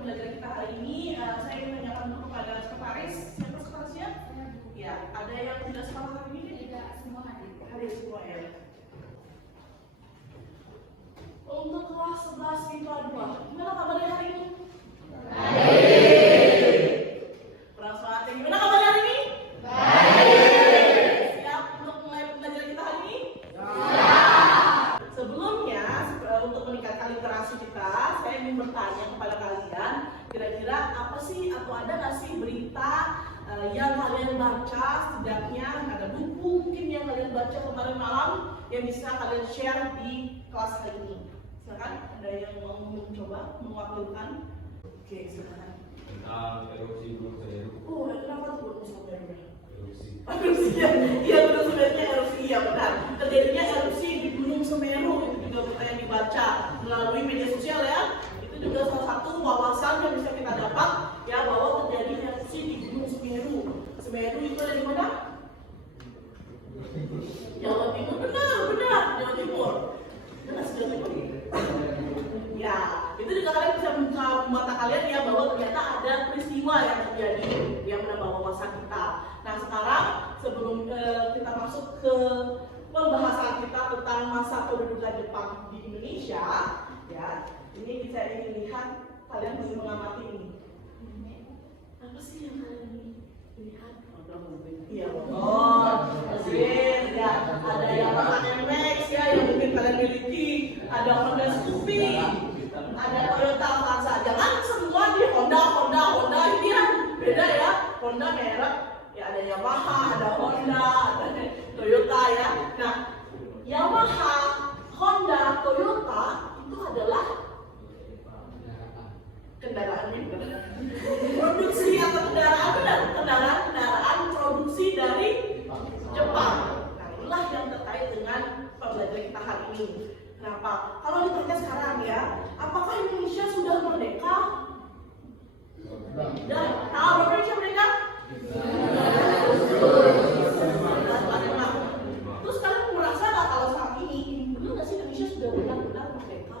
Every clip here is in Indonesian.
pembelajaran kita hari ini. Saya ingin menanyakan dulu kepada sekretaris. Siapa sekretarisnya? Ya, ada yang tidak sekolah hari ini? Tidak, semua hadir. Hadir semua ya. Untuk kelas 11 MIPA 2, gimana kabarnya hari ini? Baik. Kurang semangat. Gimana kabarnya hari ini? Baik. Siap untuk mulai pembelajaran kita hari ini? Siap. Sebelumnya, untuk meningkatkan literasi kita, saya ingin bertanya kepada kalian, kira-kira apa sih atau ada nggak sih berita yang kalian baca, setidaknya ada buku mungkin yang kalian baca kemarin malam yang bisa kalian share di kelas hari ini. Silakan, ada yang mau mencoba mewakilkan? Oke, silakan. Tentang erupsi Gunung Semeru. Oh, kenapa tuh Gunung Semeru? Erupsi. Erupsi ya, iya Gunung Semeru erupsi ya benar. Terjadinya erupsi di Gunung Semeru itu juga berita yang dibaca melalui media sosial ya. Itu juga salah satu wawasan yang bisa kita dapat ya bahwa terjadi erupsi di Gunung Semeru. Semeru itu ada di mana? Jawa Timur, benar, Jawa Timur. Jelas Jawa Timur. Ya, itu juga kalian bisa membuka mata kalian ya bahwa ternyata ada peristiwa yang terjadi yang menambah wawasan kita. Nah sekarang sebelum kita masuk ke pembahasan kita tentang masa pendudukan Jepang di Indonesia, ya ini bisa ingin lihat kalian bisa mengamati ini. Apa sih yang kalian lihat? Iya, mesin, ya ada yang MX ya yang mungkin kalian miliki, ada Honda Scoopy, ada Toyota Avanza. Jangan semua di Honda ini ya beda ya. Honda merek ya ada Yamaha, ada Honda, ada Toyota ya. Nah, Yamaha, Honda, Toyota itu adalah kendaraan produksi atau kendaraan produksi dari Jepang. Nah, inilah yang terkait dengan pembelajaran kita hari ini. Kenapa? Kalau ditanya sekarang ya, apakah Indonesia sudah merdeka? Sudah. Tahu Indonesia merdeka? Terus kalian merasa nggak kalau saat ini, benar nggak sih Indonesia sudah benar-benar merdeka?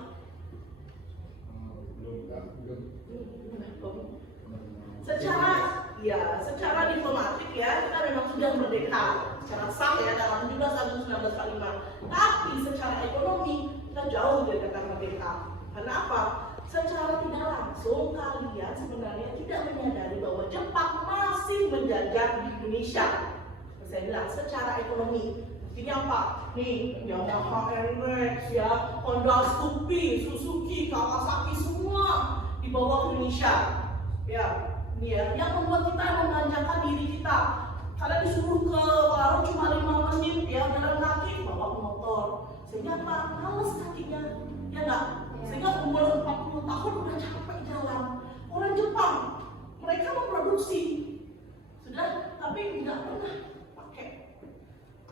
Secara diplomatik ya kita memang sudah merdeka secara sah ya dalam 17 Agustus 1945. Tapi secara ekonomi kita jauh dari kata merdeka. Karena apa? Secara tidak langsung kalian sebenarnya tidak menyadari bahwa Jepang masih menjajah di Indonesia. Saya bilang secara ekonomi. Buktinya apa? Nih, Yamaha NMAX ya, Honda Scoopy, Suzuki, Kawasaki semua dibawa ke Indonesia. Ya, ini ya, yang membuat kita memanjakan diri kita. Kalian disuruh ke warung cuma 5 menit ya, jalan kaki bawa motor. Sehingga apa? Males kakinya, ya nggak? Sehingga umur 40 tahun udah capek jalan. Orang Jepang, mereka memproduksi sudah, tapi nggak pernah pakai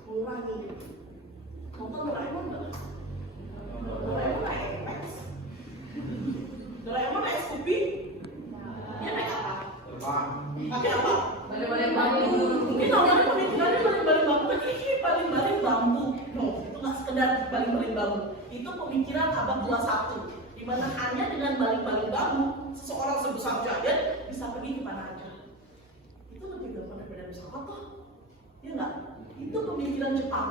mengurangi. Nonton Doraemon nggak? Doraemon naik MX, Doraemon naik Scoopy, dia naik apa? Pakai apa? Balik-balik bambu. Mungkin orang pemikirannya balik-balik bambu, kan ini balik-balik bambu. No, itu nggak sekedar balik-balik bambu. Itu pemikiran abad 21, di mana hanya dengan balik-balik bambu, seseorang sebesar Giant bisa pergi kemana aja. Itu lebih gampang daripada pesawat toh, ya nggak? Itu pemikiran Jepang.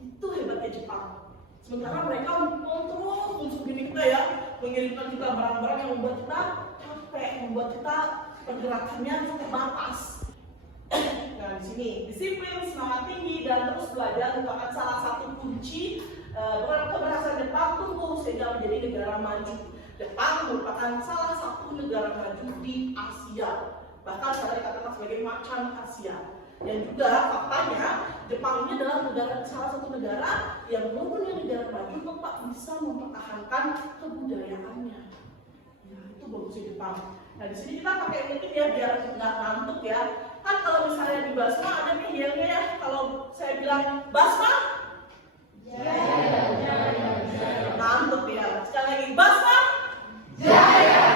Itu hebatnya Jepang. Sementara mereka kontrol musuh diri kita ya, mengirimkan kita barang-barang yang membuat kita capek, membuat kita pergerakannya terbatas. Nah di sini disiplin, semangat tinggi, dan terus belajar merupakan salah satu kunci keberhasilan Jepang tumbuh sehingga menjadi negara maju. Jepang merupakan salah satu negara maju di Asia, bahkan bisa dikatakan sebagai macan Asia. Dan juga faktanya Jepang ini adalah salah satu negara yang walaupun yang negara maju tetap bisa mempertahankan kebudayaannya. Nah itu bagusnya Jepang. Nah di sini kita pakai ini ya biar nggak ngantuk ya. Kan kalau misalnya di Basma ada nih yelnya ya. Kalau saya bilang Basma, Jaya. ngantuk ya. Sekali lagi Basma, Jaya.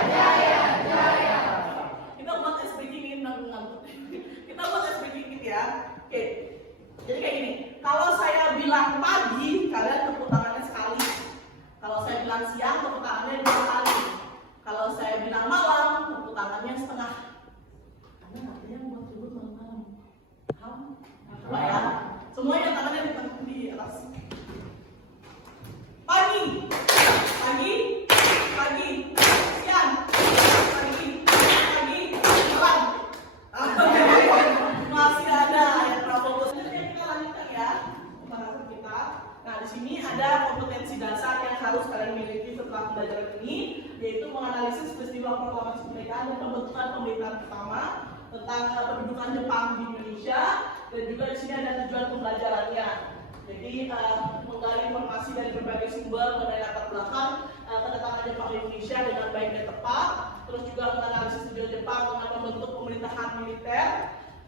kita buat SBG ngantuk. Kita buat SBG ya. Oke. Jadi kayak gini. Kalau saya bilang pagi, kalian tepuk tangannya sekali. Kalau saya bilang siang, tepuk tangannya 2 kali. Kalau saya bilang malam, tangannya setengah. Karena artinya buat ribut malam-malam. Paham? Coba ya. Semuanya tangannya di atas. Pagi, pagi, pagi, siang, pagi, pagi, malam. Masih ada yang prafokus. Kita lanjutkan ya pembahasan kita. Nah, di sini ada kompetensi dasar yang harus kalian miliki setelah pembelajaran ini, yaitu menganalisis peristiwa proklamasi kemerdekaan dan pembentukan pemerintahan pertama, tentang pendudukan Jepang di Indonesia, dan juga di sini ada tujuan pembelajarannya. Jadi menggali informasi dari berbagai sumber mengenai latar belakang kedatangan Jepang di Indonesia dengan baik dan tepat, terus juga menganalisis tujuan Jepang dengan membentuk pemerintahan militer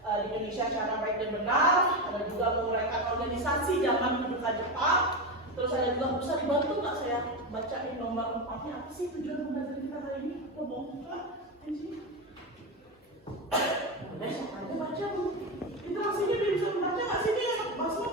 di Indonesia secara baik dan benar, ada juga menguraikan organisasi zaman pendudukan Jepang. Terus saya juga bisa dibantu nggak saya bacain nomor 4-nya apa sih tujuan pembelajaran kita kali ini? Ngomong di sini. Besok aja baca bu. Interaksinya dia bisa membaca nggak sih dia masuk?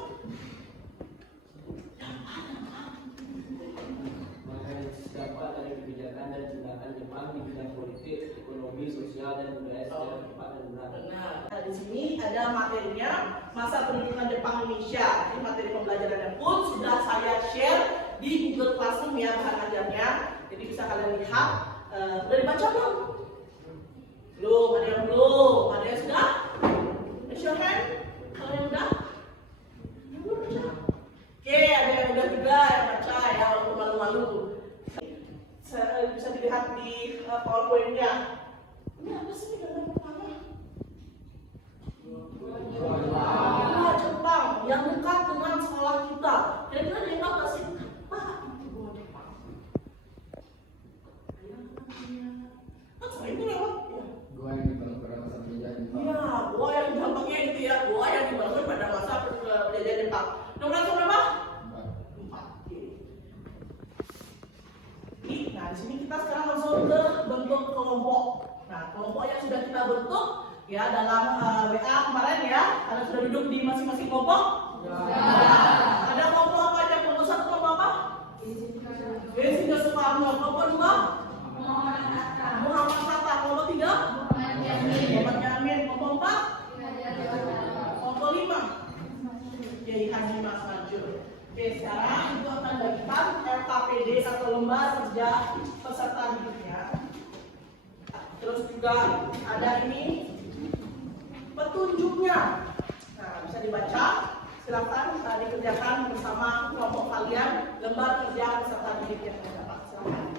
Dapat dari kebijakan dan tindakan Jepang di bidang politik, ekonomi, sosial, dan budaya secara cepat dan benar. Benar. Nah, di sini ada materinya masa pendudukan Jepang Indonesia. Jadi materi pembelajarannya pun sudah saya share di Google Classroom ya bahan ajarnya. Jadi bisa kalian lihat. Udah dibaca belum? Belum. Ada yang belum? Ada yang sudah? Raise your hand. Kalau yang udah? Yang belum baca. Oke, ada yang udah juga yang baca ya walaupun malu-malu. Bisa dilihat di PowerPoint-nya. Ini apa sih gambar pertama? Jepang yang dekat dengan sekolah kita. Kira-kira dia tahu nggak sih apa itu gua Jepang? Kan sering tuh lewat. Gua yang dibangun pada masa penjajahan Jepang. Iya, gua yang gampangnya itu ya, gua yang dibangun pada masa penjajahan Jepang. Nomor berapa? 4. Nah, di sini kita sekarang langsung ke bentuk kelompok. Nah, kelompok yang sudah kita bentuk ya dalam WA kemarin ya, kalian sudah duduk di masing-masing kelompok? Ada kelompok apa aja? Kelompok 1 kelompok apa? Hingga Soekarno. Kelompok 2? Muhammad Hatta. Kelompok 3? Muhammad Yamin. Kelompok 4? Kelompok 5? Kiai Haji Mas Manjur. Oke, sekarang itu akan bagikan LKPD atau lembar kerja peserta didiknya. Terus juga ada ini petunjuknya. Nah, bisa dibaca. Silakan dikerjakan bersama kelompok kalian lembar kerja peserta didik yang terdapat. Silakan.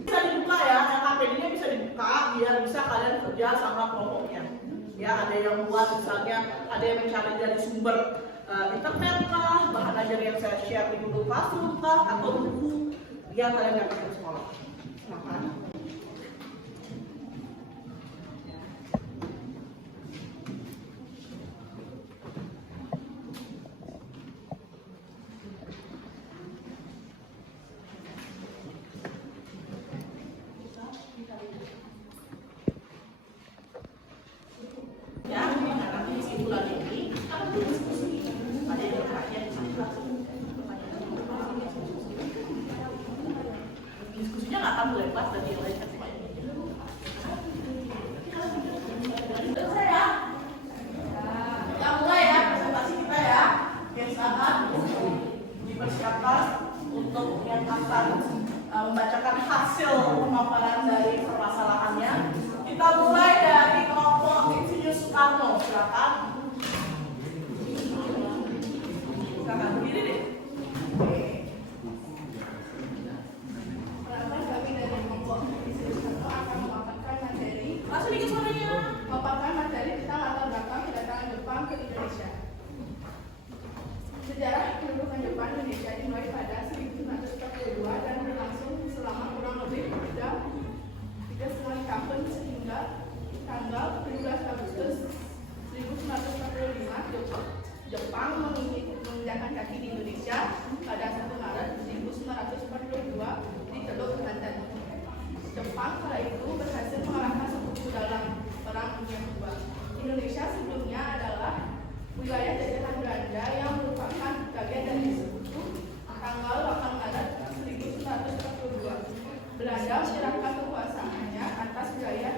Bisa dibuka ya, LKPD-nya bisa dibuka biar bisa kalian kerja sama kelompoknya. Ya, ada yang buat misalnya, ada yang mencari dari sumber internet kah, bahan ajar yang saya share di Google Classroom kah, atau buku yang kalian dapat di sekolah. Silakan. Ya, menghadapi kesimpulan ini, kita akan berdiskusi. Ada yang bertanya di sini langsung. Diskusinya nggak akan melebar dari yang lain kan Pak ini. Selesai ya? Kita mulai ya presentasi kita ya. Oke, silakan dipersiapkan untuk yang akan membacakan hasil pemaparan dari permasalahannya. Kita mulai dari kelompok Insinyur Soekarno. Silakan. Silakan berdiri deh. Kami dari kelompok Insinyur Soekarno akan memaparkan materi Sedikit suaranya. tentang latar belakang kedatangan Jepang ke Indonesia. Sejarah kedudukan Jepang di Indonesia dimulai pada 1942 dan berlangsung selama kurang lebih 3,5 tahun sehingga tanggal 17 Agustus 1945 Jepang menginjakkan kaki di Indonesia. Pada 1 Maret 1942 di Teluk Banten. Jepang kala itu berhasil mengalahkan sekutu dalam Perang Dunia Kedua. Indonesia sebelumnya adalah wilayah jajahan Belanda yang merupakan bagian dari sekutu. Tanggal 8 Maret 1942 Belanda menyerahkan kekuasaannya atas wilayah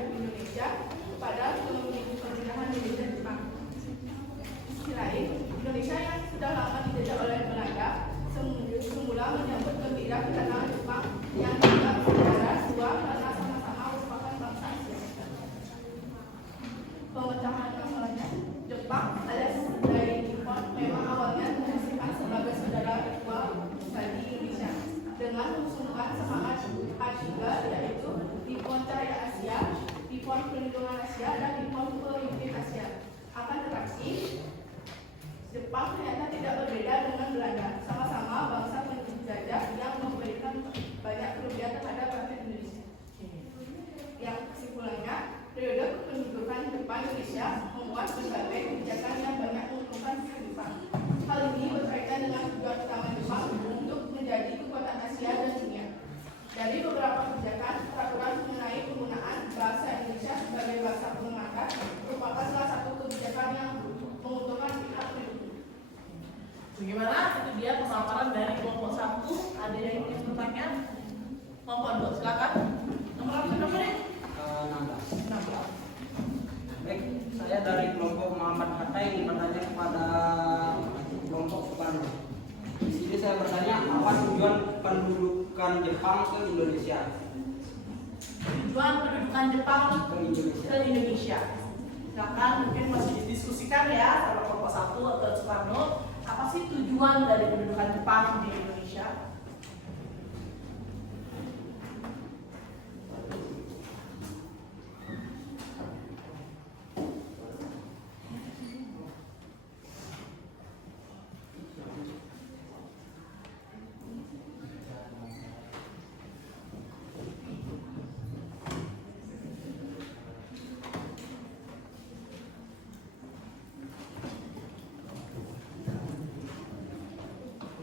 pemaparannya. Kelompok 2, silakan. Nomor berapa nih? 16. 16. Baik, saya dari kelompok Muhammad Hatta ingin bertanya kepada kelompok Soekarno. Di sini saya bertanya, apa tujuan pendudukan Jepang ke Indonesia? Tujuan pendudukan Jepang Ke Indonesia. ke Indonesia. Silakan, mungkin masih didiskusikan ya sama kelompok 1 atau Soekarno. Apa sih tujuan dari pendudukan Jepang di Indonesia?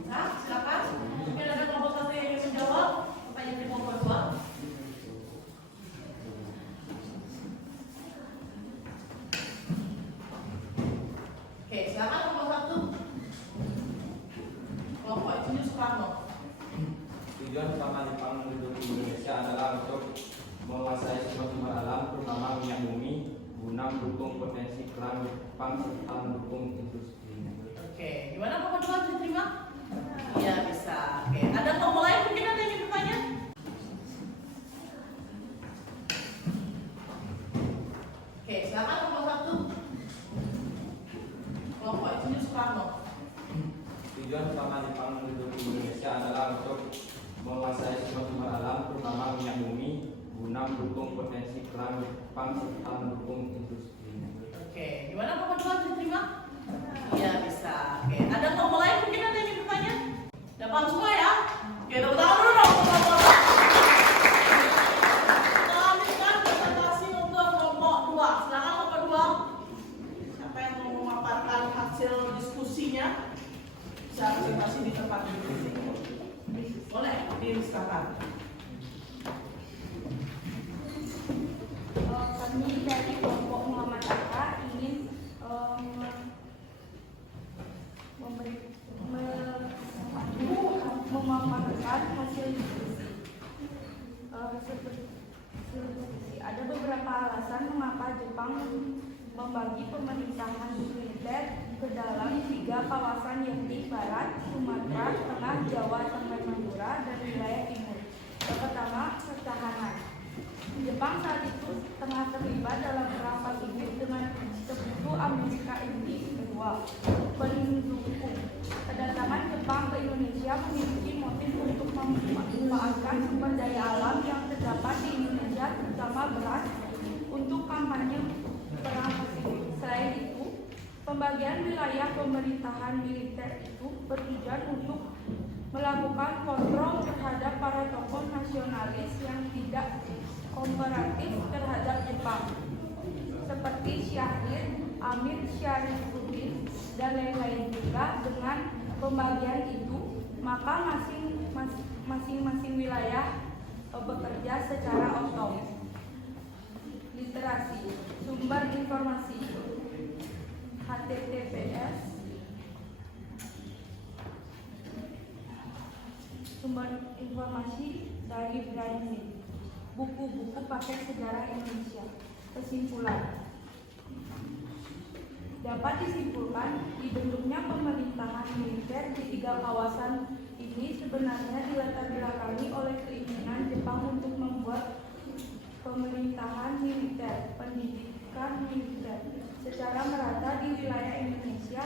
Nah, silakan. Mungkin ada kelompok 1 yang ingin menjawab pertanyaan dari kelompok 2. Oke, silakan kelompok 1. Kelompok itu Soekarno. Tujuan utama Jepang menduduki Indonesia adalah untuk menguasai sumber alam, terutama minyak bumi, guna mendukung potensi kelam Jepang serta mendukung industri. Oke, gimana kelompok 2 diterima? Iya, bisa. Oke, ada kelompok lain mungkin ada yang ingin bertanya? Oke, silakan kelompok 1. Kelompok itu Soekarno. Tujuan utama Jepang menduduki Indonesia adalah untuk menguasai sumber alam, terutama minyak bumi, guna mendukung potensi kelam Jepang serta mendukung industri. Oke, gimana kelompok 2 diterima? Iya, bisa. Oke, ada kelompok lain mungkin ada yang ingin bertanya? Udah paham semua ya? Oke, tepuk tangan dulu dong untuk kelompok 2. Kita lanjutkan presentasi untuk kelompok 2. Silakan kelompok 2. Siapa yang mau memaparkan hasil diskusinya? Bisa presentasi di tempat diskusi. Boleh, silakan. Kami dari kelompok Muhammad Hatta ingin memaparkan hasil diskusi. Ada beberapa alasan mengapa Jepang membagi pemerintahan militer ke dalam 3 kawasan, yakni Barat, Sumatera, Tengah, Jawa, sampai Madura, dan wilayah timur. Yang pertama, pertahanan. Jepang saat itu tengah terlibat dalam perang Pasifik dengan sekutu Amerika Inggris kedua. Pendukung kedatangan Jepang ke Indonesia memiliki motif untuk memanfaatkan sumber daya alam yang terdapat di Indonesia, terutama beras, untuk kampanye perang Pasifik. Selain itu, pembagian wilayah pemerintahan militer itu bertujuan untuk melakukan kontrol terhadap para tokoh nasionalis yang tidak kooperatif terhadap Jepang, seperti Syahrir, Amir Syarifuddin, dan lain-lain. Juga dengan pembagian itu, maka masing-masing wilayah bekerja secara otonom. Literasi, sumber informasi, HTTPS, sumber informasi dari Brandsing, buku-buku paket sejarah Indonesia. Kesimpulan, dapat disimpulkan dibentuknya pemerintahan militer di 3 kawasan ini sebenarnya dilatar belakangi oleh keinginan Jepang untuk membuat pemerintahan militer, pendidikan militer secara merata di wilayah Indonesia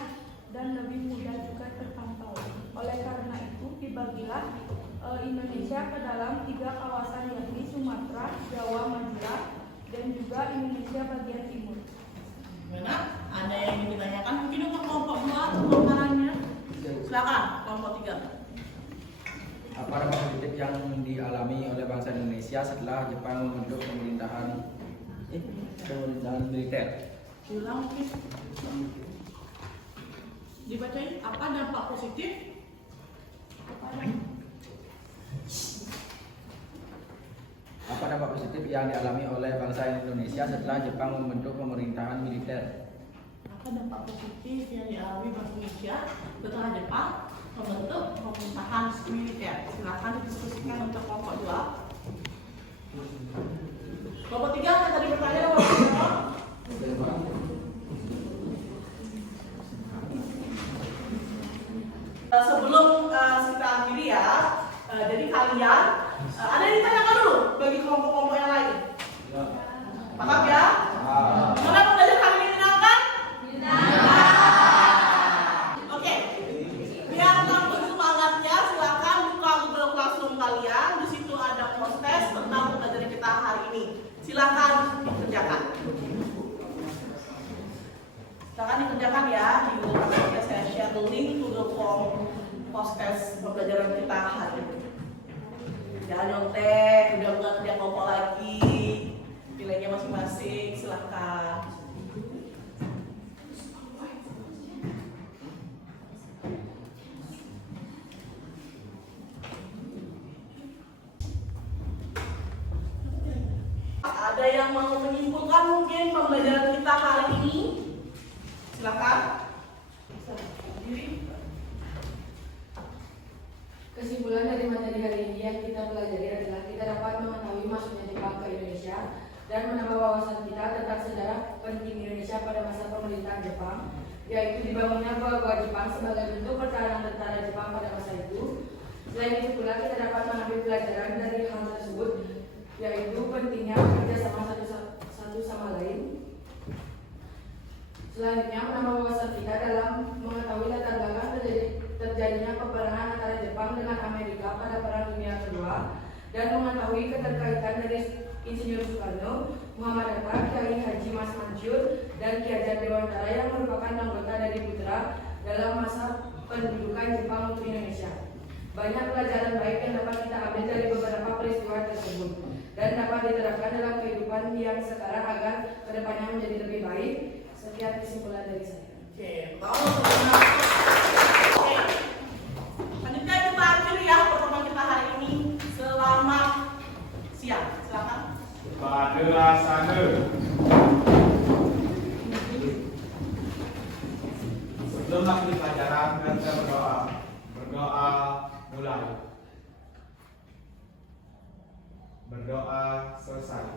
dan lebih mudah juga terpantau. Oleh karena itu, dibagilah Indonesia ke dalam 3 kawasan, yakni Sumatera, Jawa, Madura, dan juga Indonesia bagian timur. Gimana? Ada yang ingin ditanyakan? Mungkin untuk kelompok 2 pemaparannya. Silakan, kelompok 3. Apa dampak positif yang dialami oleh bangsa Indonesia setelah Jepang membentuk pemerintahan militer? Ulang mungkin. Dibacain, apa dampak positif? Apa dampak positif yang dialami oleh bangsa Indonesia setelah Jepang membentuk pemerintahan militer? Apa dampak positif yang dialami bangsa Indonesia setelah Jepang membentuk pemerintahan militer. Silakan didiskusikan untuk kelompok 2. Kelompok 3 yang tadi bertanya nomor berapa? Sebelum kita akhiri ya, jadi kalian ada yang ditanyakan dulu bagi kelompok-kelompok yang lain. Paham ya? Mana belajar hari ini menyenangkan? Oke, biar tambah semangatnya, silakan buka Google Classroom kalian. Di situ ada post-test tentang pembelajaran kita hari ini. Silakan dikerjakan. Silakan dikerjakan ya di Google Classroom. Saya share link Google Form post-test pembelajaran kita hari ini. Jangan nyontek, udah bukan kerja kelompok lagi. Nilainya masing-masing, silakan. Ada yang mau menyimpulkan mungkin pembelajaran kita hari ini? Silakan. Kesimpulan dari materi hari ini yang kita pelajari adalah kita dapat mengetahui masuknya Jepang ke Indonesia dan menambah wawasan kita tentang sejarah penting Indonesia pada masa pemerintahan Jepang, yaitu dibangunnya gua-gua Jepang sebagai bentuk pertahanan tentara Jepang pada masa itu. Selain itu pula kita dapat mengambil pelajaran dari hal tersebut, yaitu pentingnya bekerja sama satu sama lain. Selanjutnya menambah wawasan kita dalam mengetahui latar belakang terjadinya peperangan antara Jepang dengan Amerika pada Perang Dunia Kedua dan mengetahui keterkaitan dari Insinyur Soekarno, Muhammad Hatta, Kiai Haji Mas Mansur, dan Ki Hajar Dewantara yang merupakan anggota dari Putra dalam masa pendudukan Jepang untuk Indonesia. Banyak pelajaran baik yang dapat kita ambil dari beberapa peristiwa tersebut dan dapat diterapkan dalam kehidupan yang sekarang agar kedepannya menjadi lebih baik. Sekian kesimpulan dari saya. Oke, selanjutnya kita akhiri ya pertemuan kita hari ini. Selamat siang, silakan. Pada sana. Sebelum lanjut pelajaran, kita berdoa. Berdoa mulai. Berdoa selesai.